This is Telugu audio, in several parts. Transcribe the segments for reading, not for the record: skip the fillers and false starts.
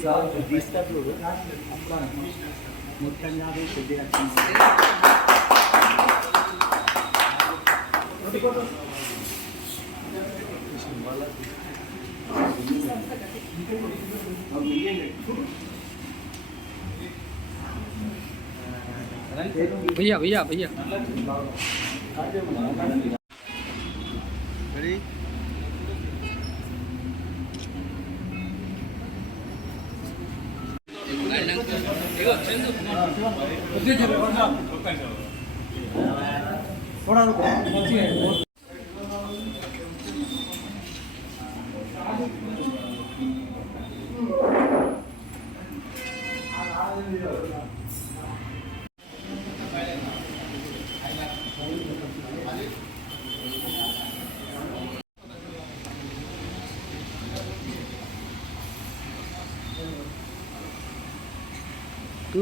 తీసేటప్పుడు మొత్తంగా కొద్దిగా भैया भैया भैया थोड़ा रुको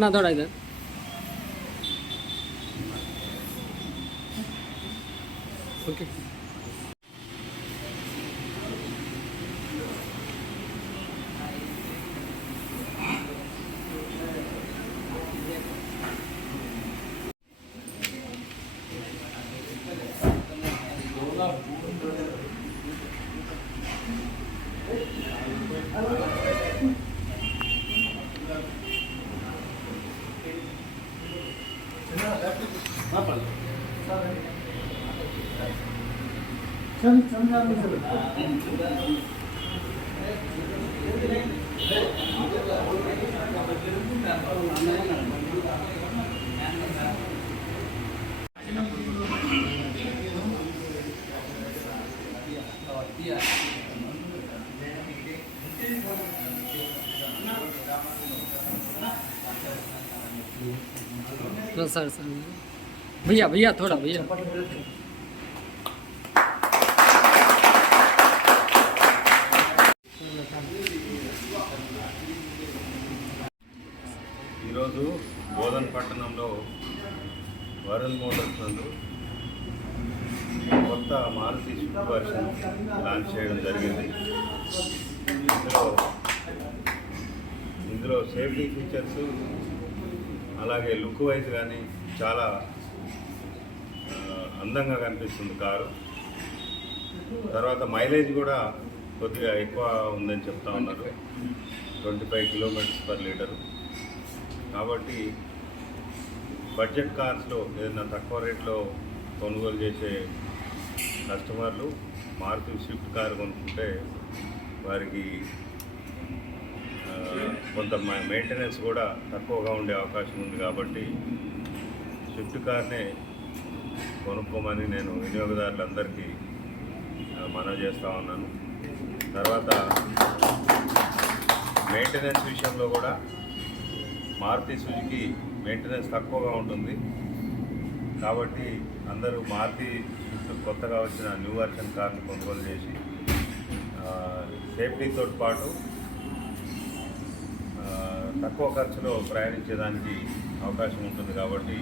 ना थोड़ा इधर ओके सर सर भैया भैया थोड़ा भैया ఈరోజు బోధనపట్టణంలో వరుణ్ మోటార్స్ నందు కొత్త మారుతి స్విఫ్ట్ వర్షన్ లాంచ్ చేయడం జరిగింది. ఇందులో సేఫ్టీ ఫీచర్స్ అలాగే లుక్ వైజ్ కానీ చాలా అందంగా కనిపిస్తుంది కారు. తర్వాత మైలేజ్ కూడా కొద్దిగా ఎక్కువ ఉందని చెప్తా ఉన్నారు, 25 కిలోమీటర్స్ పర్ లీటరు. కాబట్టి బడ్జెట్ కార్స్లో ఏదైనా తక్కువ రేట్లో కొనుగోలు చేసే కస్టమర్లు మారుతి స్విఫ్ట్ కారు కొనుక్కుంటే వారికి కొంత మెయింటెనెన్స్ కూడా తక్కువగా ఉండే అవకాశం ఉంది. కాబట్టి స్విఫ్ట్ కార్నే కొనుక్కోమని నేను వినియోగదారులందరికీ మనవి చేస్తూ ఉన్నాను. తర్వాత మెయింటెనెన్స్ విషయంలో కూడా మారుతి సుజుకి మెయింటెనెన్స్ తక్కువగా ఉంటుంది. కాబట్టి అందరూ మారుతి కొత్తగా వచ్చిన న్యూ వర్షన్ కార్ను కొనుగోలు చేసి సేఫ్టీతో పాటు తక్కువ ఖర్చులో ప్రయాణించేదానికి అవకాశం ఉంటుంది. కాబట్టి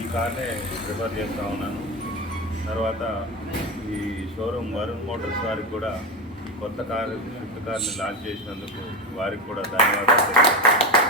ఈ కార్నే ప్రిఫర్ చేస్తూ ఉన్నాను. తర్వాత ఈ షోరూమ్ వరుణ్ మోటార్స్ వారికి కూడా కొత్త కారు స్విఫ్ట్ కార్ని లాంచ్ చేసినందుకు వారికి కూడా ధన్యవాదాలు.